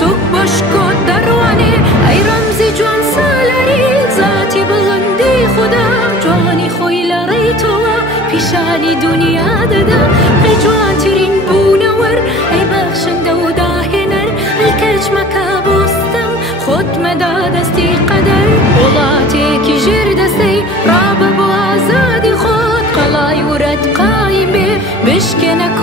سوک بشکو دروانه ای رمزی جوان سالاری ذاتی بلندی خدا جوانی خوی لری تو پیشانی دنیا دادا ای جوان ترین بونور ای بخشنده و داهنر ای کچ مکابوستم خود مدادستی قدر ولاتی کی جر دستی راب بازادی خود قلای ورد قایم بشکنه